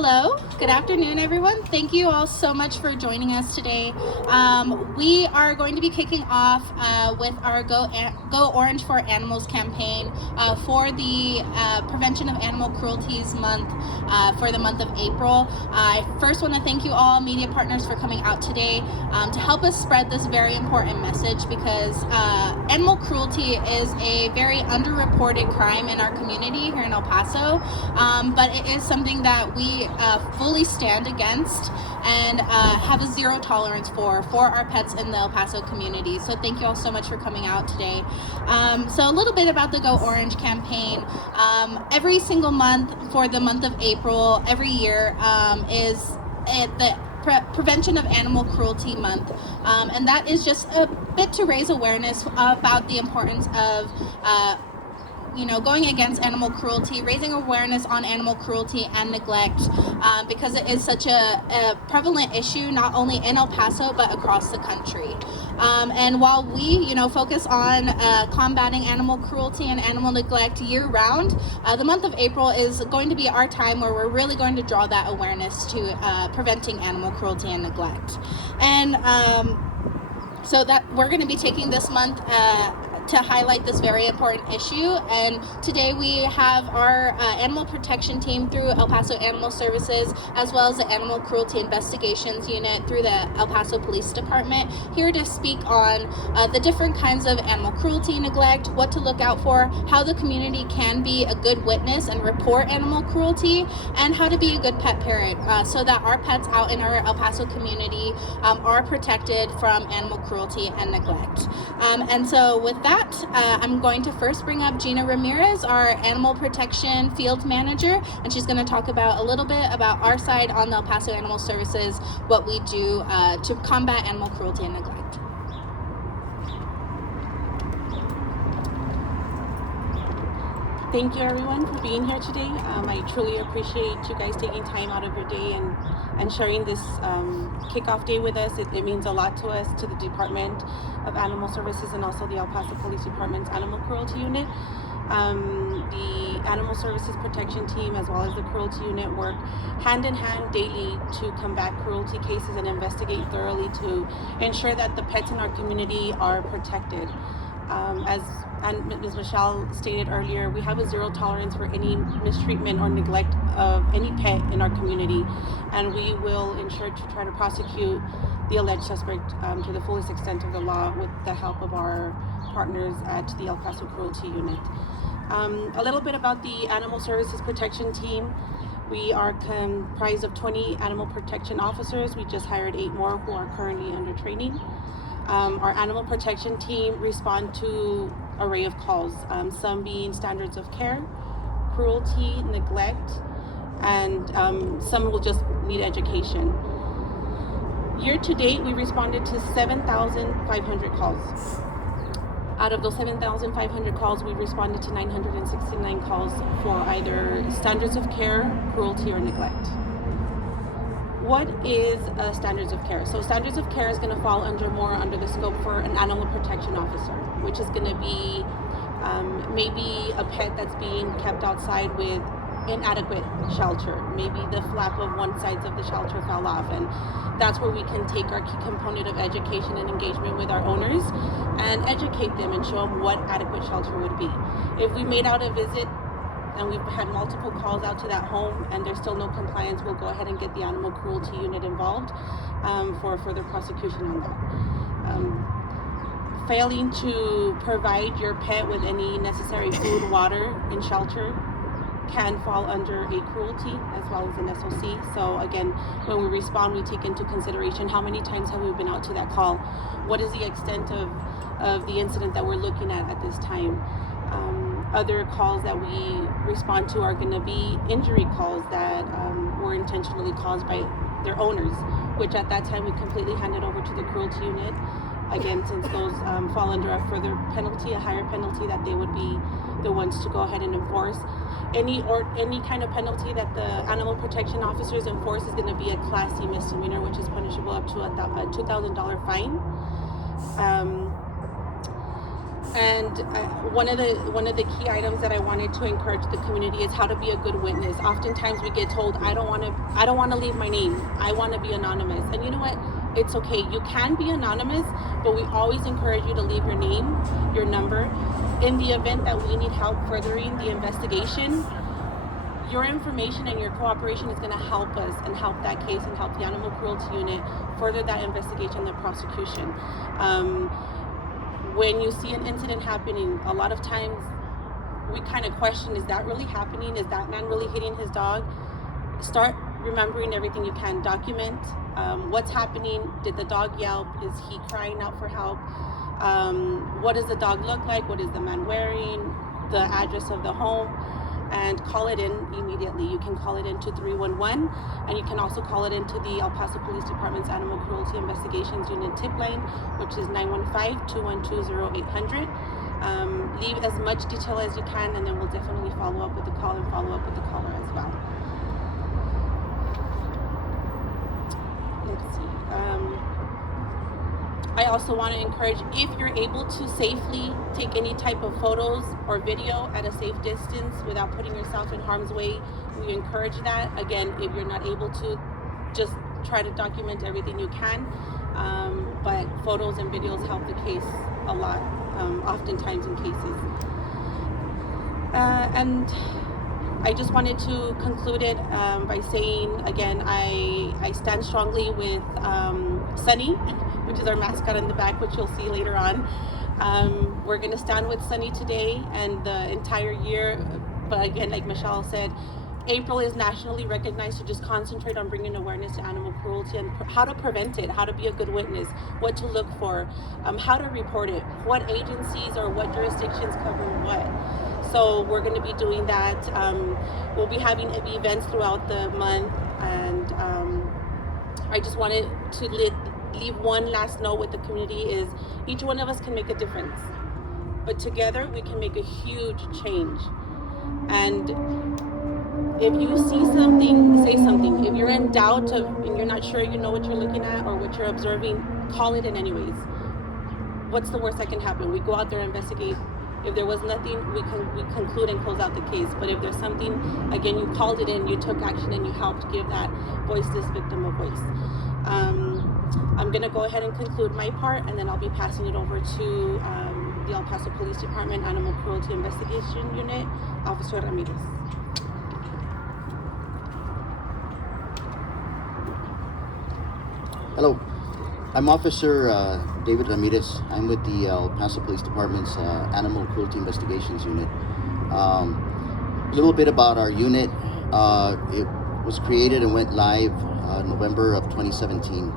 Hello, good afternoon, everyone. Thank you all so much for joining us today. We are going to be kicking off with our Go Orange for Animals campaign for the Prevention of Animal Cruelties Month for the month of April. I first want to thank you all, media partners, for coming out today to help us spread this very important message, because animal cruelty is a very underreported crime in our community here in El Paso, but it is something that we fully stand against and have a zero tolerance for our pets in the El Paso community. So thank you all so much for coming out today. So a little bit about the Go Orange campaign. Every single month for the month of April, every year, is the Prevention of Animal Cruelty Month, and that is just a bit to raise awareness about the importance of going against animal cruelty, raising awareness on animal cruelty and neglect, because it is such a prevalent issue, not only in El Paso, but across the country. And while we, focus on combating animal cruelty and animal neglect year round, the month of April is going to be our time where we're really going to draw that awareness to preventing animal cruelty and neglect. And so that we're going to be taking this month to highlight this very important issue. And today we have our animal protection team through El Paso Animal Services, as well as the Animal Cruelty Investigations Unit through the El Paso Police Department, here to speak on the different kinds of animal cruelty, neglect, what to look out for, how the community can be a good witness and report animal cruelty, and how to be a good pet parent so that our pets out in our El Paso community are protected from animal cruelty and neglect. And so with that, I'm going to first bring up Gina Ramirez, our Animal Protection Field Manager, and she's going to talk about a little bit about our side on the El Paso Animal Services, what we do to combat animal cruelty and neglect. Thank you, everyone, for being here today. I truly appreciate you guys taking time out of your day and sharing this kickoff day with us. It means a lot to us, to the Department of Animal Services, and also the El Paso Police Department's Animal Cruelty Unit. The Animal Services Protection Team, as well as the Cruelty Unit, work hand in hand daily to combat cruelty cases and investigate thoroughly to ensure that the pets in our community are protected. As Ms. Michelle stated earlier, we have a zero tolerance for any mistreatment or neglect of any pet in our community, and we will ensure to try to prosecute the alleged suspect to the fullest extent of the law with the help of our partners at the El Paso Cruelty Unit. A little bit about the Animal Services Protection Team. We are comprised of 20 animal protection officers. We just hired 8 more who are currently under training. Our animal protection team respond to an array of calls, some being standards of care, cruelty, neglect, and some will just need education. Year to date, we responded to 7,500 calls. Out of those 7,500 calls, we responded to 969 calls for either standards of care, cruelty, or neglect. What is standards of care? So standards of care is going to fall under the scope for an animal protection officer, which is going to be maybe a pet that's being kept outside with inadequate shelter. Maybe the flap of one side of the shelter fell off, and that's where we can take our key component of education and engagement with our owners and educate them and show them what adequate shelter would be. If we made out a visit and we've had multiple calls out to that home and there's still no compliance, we'll go ahead and get the Animal Cruelty Unit involved for further prosecution on that. Failing to provide your pet with any necessary food, water, and shelter can fall under a cruelty as well as an SOC. So again, when we respond, we take into consideration how many times have we been out to that call, what is the extent of the incident that we're looking at this time. Other calls that we respond to are going to be injury calls that were intentionally caused by their owners, which at that time we completely handed over to the Cruelty Unit. Again, since those fall under a further penalty, a higher penalty that they would be the ones to go ahead and enforce. Any kind of penalty that the animal protection officers enforce is going to be a Class C misdemeanor, which is punishable up to a $2,000 fine. And one of the key items that I wanted to encourage the community is how to be a good witness. Oftentimes we get told, I don't want to leave my name. I want to be anonymous. And you know what? It's okay. You can be anonymous, but we always encourage you to leave your name, your number. In the event that we need help furthering the investigation, your information and your cooperation is going to help us and help that case and help the Animal Cruelty Unit further that investigation, the prosecution. When you see an incident happening, a lot of times we kind of question, is that really happening? Is that man really hitting his dog? Start remembering everything you can. Document what's happening. Did the dog yelp? Is he crying out for help? What does the dog look like? What is the man wearing? The address of the home. And call it in immediately. You can call it into 311, and you can also call it into the El Paso Police Department's Animal Cruelty Investigations Unit tip line, which is 915-212-0800. Leave as much detail as you can, and then we'll definitely follow up with the call and follow up with the caller as well. Let's see. I also want to encourage, if you're able to safely take any type of photos or video at a safe distance without putting yourself in harm's way, we encourage that. Again, if you're not able to, just try to document everything you can. But photos and videos help the case a lot, oftentimes in cases. And I just wanted to conclude it by saying, again, I stand strongly with Sunny, which is our mascot in the back, which you'll see later on. We're going to stand with Sunny today and the entire year. But again, like Michelle said, April is nationally recognized to just concentrate on bringing awareness to animal cruelty and how to prevent it, how to be a good witness, what to look for, how to report it, what agencies or what jurisdictions cover what. So we're going to be doing that. We'll be having events throughout the month, and I just wanted to leave one last note with the community is each one of us can make a difference, but together we can make a huge change. And if you see something, say something. If you're in doubt and you're not sure you know what you're looking at or what you're observing, call it in anyways. What's the worst that can happen? We go out there and investigate. If there was nothing, we conclude and close out the case. But if there's something, again, you called it in, you took action, and you helped give that voiceless victim a voice. I'm going to go ahead and conclude my part, and then I'll be passing it over to the El Paso Police Department Animal Cruelty Investigation Unit, Officer Ramirez. Hello, I'm Officer David Ramirez. I'm with the El Paso Police Department's Animal Cruelty Investigations Unit. A little bit about our unit. It was created and went live November of 2017.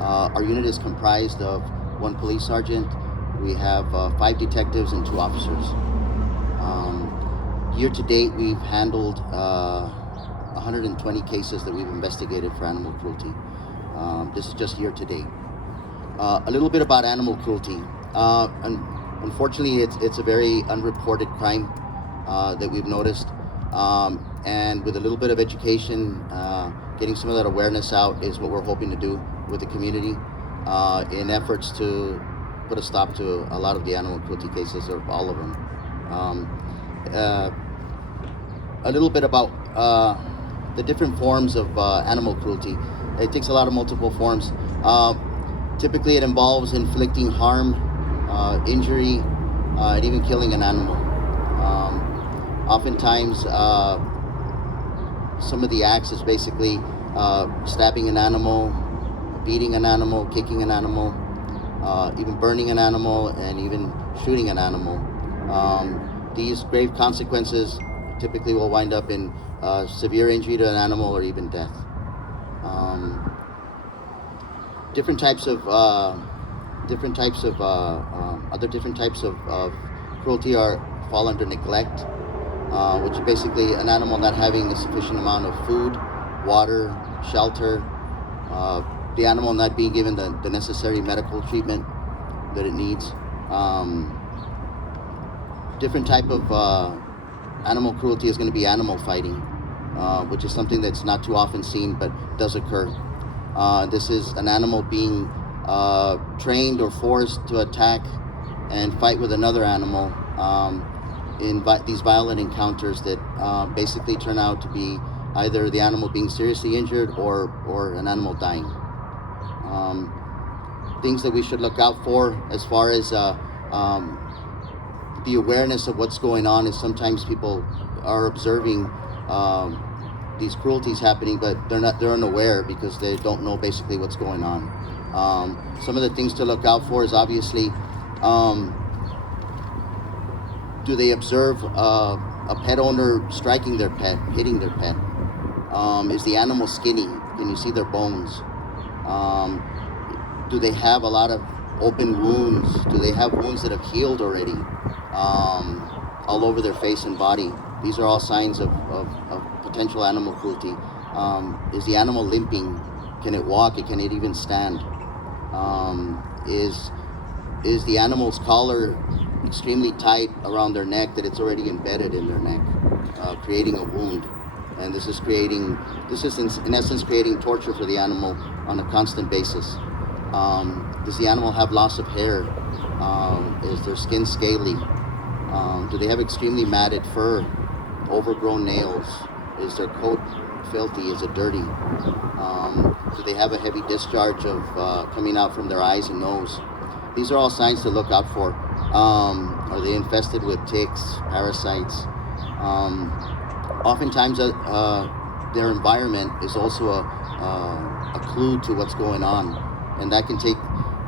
Our unit is comprised of 1 police sergeant. We have 5 detectives and 2 officers. Year to date, we've handled 120 cases that we've investigated for animal cruelty. This is just year to date. A little bit about animal cruelty. Unfortunately, it's a very unreported crime that we've noticed. And with a little bit of education, getting some of that awareness out is what we're hoping to do with the community in efforts to put a stop to a lot of the animal cruelty cases, or all of them. A little bit about the different forms of animal cruelty. It takes a lot of multiple forms. Typically it involves inflicting harm, injury, and even killing an animal. Oftentimes some of the acts is basically stabbing an animal, beating an animal, kicking an animal, even burning an animal, and even shooting an animal. These grave consequences typically will wind up in severe injury to an animal or even death. Different types of cruelty fall under neglect, which is basically an animal not having a sufficient amount of food, water, shelter, the animal not being given the necessary medical treatment that it needs. Different type of animal cruelty is going to be animal fighting, which is something that's not too often seen but does occur. This is an animal being trained or forced to attack and fight with another animal in these violent encounters that basically turn out to be either the animal being seriously injured or an animal dying. Things that we should look out for as far as the awareness of what's going on is sometimes people are observing these cruelties happening, but they're unaware because they don't know basically what's going on. Some of the things to look out for is obviously, do they observe a pet owner striking their pet, hitting their pet? Is the animal skinny? Can you see their bones? Do they have a lot of open wounds? Do they have wounds that have healed already all over their face and body? These are all signs of potential animal cruelty. Is the animal limping? Can it walk? Can it even stand? Is the animal's collar extremely tight around their neck that it's already embedded in their neck, creating a wound? And this is in essence creating torture for the animal on a constant basis. Does the animal have loss of hair? Is their skin scaly? Do they have extremely matted fur, overgrown nails? Is their coat filthy? Is it dirty? Do they have a heavy discharge of coming out from their eyes and nose? These are all signs to look out for. Are they infested with ticks, parasites? Oftentimes their environment is also a clue to what's going on, and that can take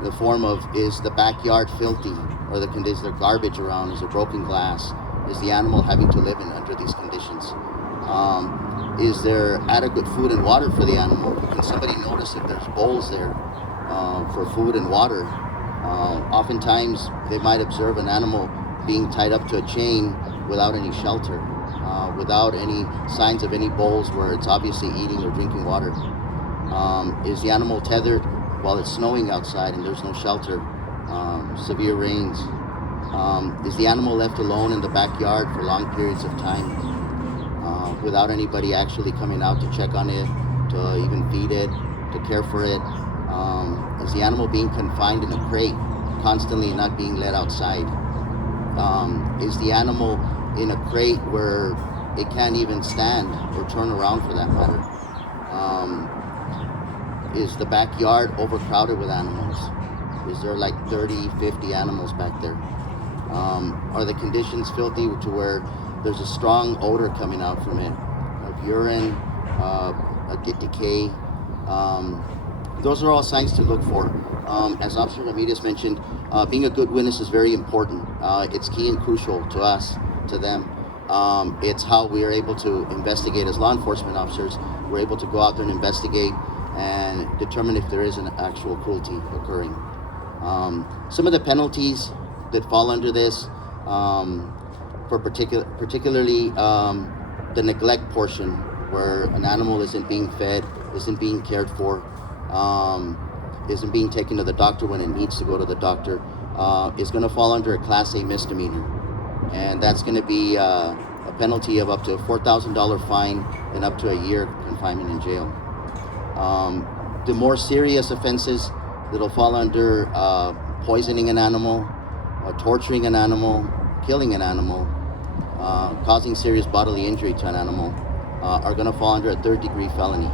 the form of, is the backyard filthy, or is there garbage around, is there broken glass, is the animal having to live under these conditions? Is there adequate food and water for the animal? Can somebody notice if there's bowls there for food and water? Oftentimes they might observe an animal being tied up to a chain without any shelter, without any signs of any bowls where it's obviously eating or drinking water. Is the animal tethered while it's snowing outside and there's no shelter, severe rains? Is the animal left alone in the backyard for long periods of time without anybody actually coming out to check on it, to even feed it, to care for it? Is the animal being confined in a crate, constantly not being let outside? Is the animal in a crate where it can't even stand or turn around, for that matter? Is the backyard overcrowded with animals? Is there like 30, 50 animals back there? Are the conditions filthy to where there's a strong odor coming out from it, of urine, a decay? Those are all signs to look for. As Officer Ramirez mentioned, being a good witness is very important. It's key and crucial to us, to them. It's how we are able to investigate as law enforcement officers. We're able to go out there and investigate and determine if there is an actual cruelty occurring. Some of the penalties that fall under this, for particularly the neglect portion, where an animal isn't being fed, isn't being cared for, isn't being taken to the doctor when it needs to go to the doctor, is going to fall under a Class A misdemeanor. And that's going to be a penalty of up to a $4,000 fine and up to a year confinement in jail. The more serious offenses that'll fall under poisoning an animal, torturing an animal, killing an animal, causing serious bodily injury to an animal, are going to fall under a third-degree felony.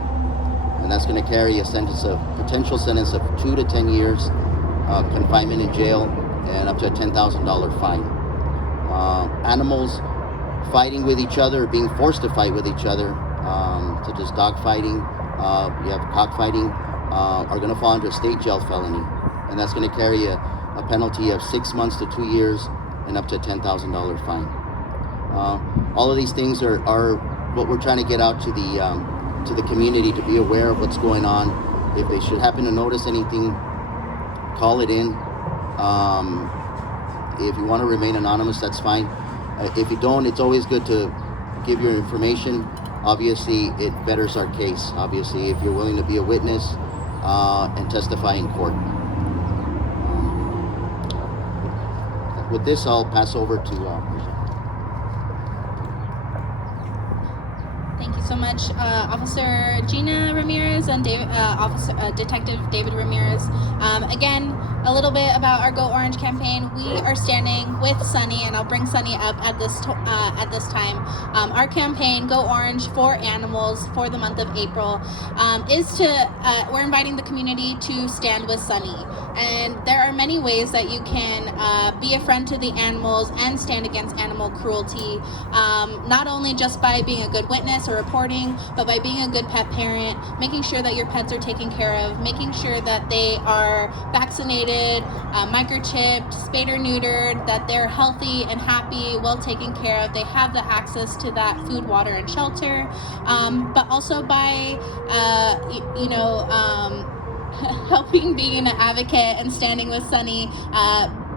And that's going to carry a potential sentence of 2 to 10 years confinement in jail and up to a $10,000 fine. Animals fighting with each other, being forced to fight with each other, such as dog fighting, you have cockfighting, are going to fall under a state jail felony. And that's going to carry a penalty of 6 months to 2 years and up to a $10,000 fine. All of these things are what we're trying to get out to the community, to be aware of what's going on. If they should happen to notice anything, call it in. If you want to remain anonymous, that's fine. If you don't, it's always good to give your information. Obviously, it betters our case. Obviously, if you're willing to be a witness and testify in court. With this, I'll pass over to Thank you so much, Officer Gina Ramirez and Detective David Ramirez. Again, a little bit about our Go Orange campaign. We are standing with Sunny, and I'll bring Sunny up at this time. Our campaign, Go Orange for Animals, for the month of April, is to we're inviting the community to stand with Sunny, and there are many ways that you can be a friend to the animals and stand against animal cruelty. Not only just by being a good witness or reporting, but by being a good pet parent, making sure that your pets are taken care of, making sure that they are vaccinated, microchipped, spayed or neutered, that they're healthy and happy, well taken care of, they have the access to that food, water, and shelter, but also by, helping being an advocate and standing with Sunny,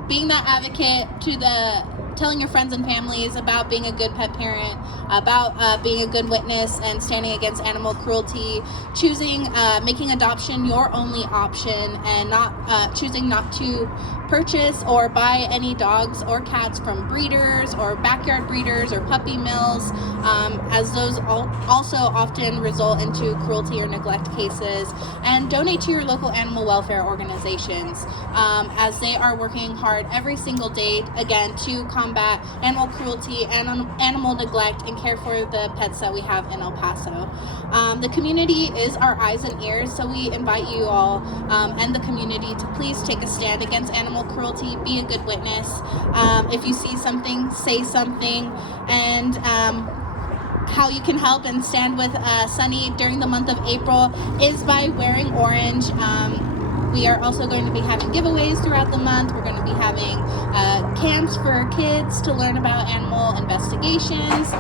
being that advocate telling your friends and families about being a good pet parent, about being a good witness and standing against animal cruelty, making adoption your only option, and choosing not to purchase or buy any dogs or cats from breeders or backyard breeders or puppy mills, as those also often result into cruelty or neglect cases, and donate to your local animal welfare organizations, as they are working hard every single day, again, to combat animal cruelty and animal neglect and care for the pets that we have in El Paso. The community is our eyes and ears, so we invite you all and the community to please take a stand against animal cruelty, be a good witness. If you see something, say something, and how you can help and stand with Sunny during the month of April is by wearing orange. We are also going to be having giveaways throughout the month. We're going to be having camps for kids to learn about animal investigations.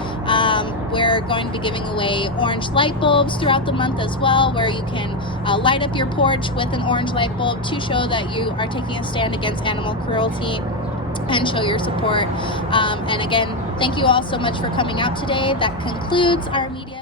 We're going to be giving away orange light bulbs throughout the month as well, where you can light up your porch with an orange light bulb to show that you are taking a stand against animal cruelty and show your support. And again, thank you all so much for coming out today. That concludes our media.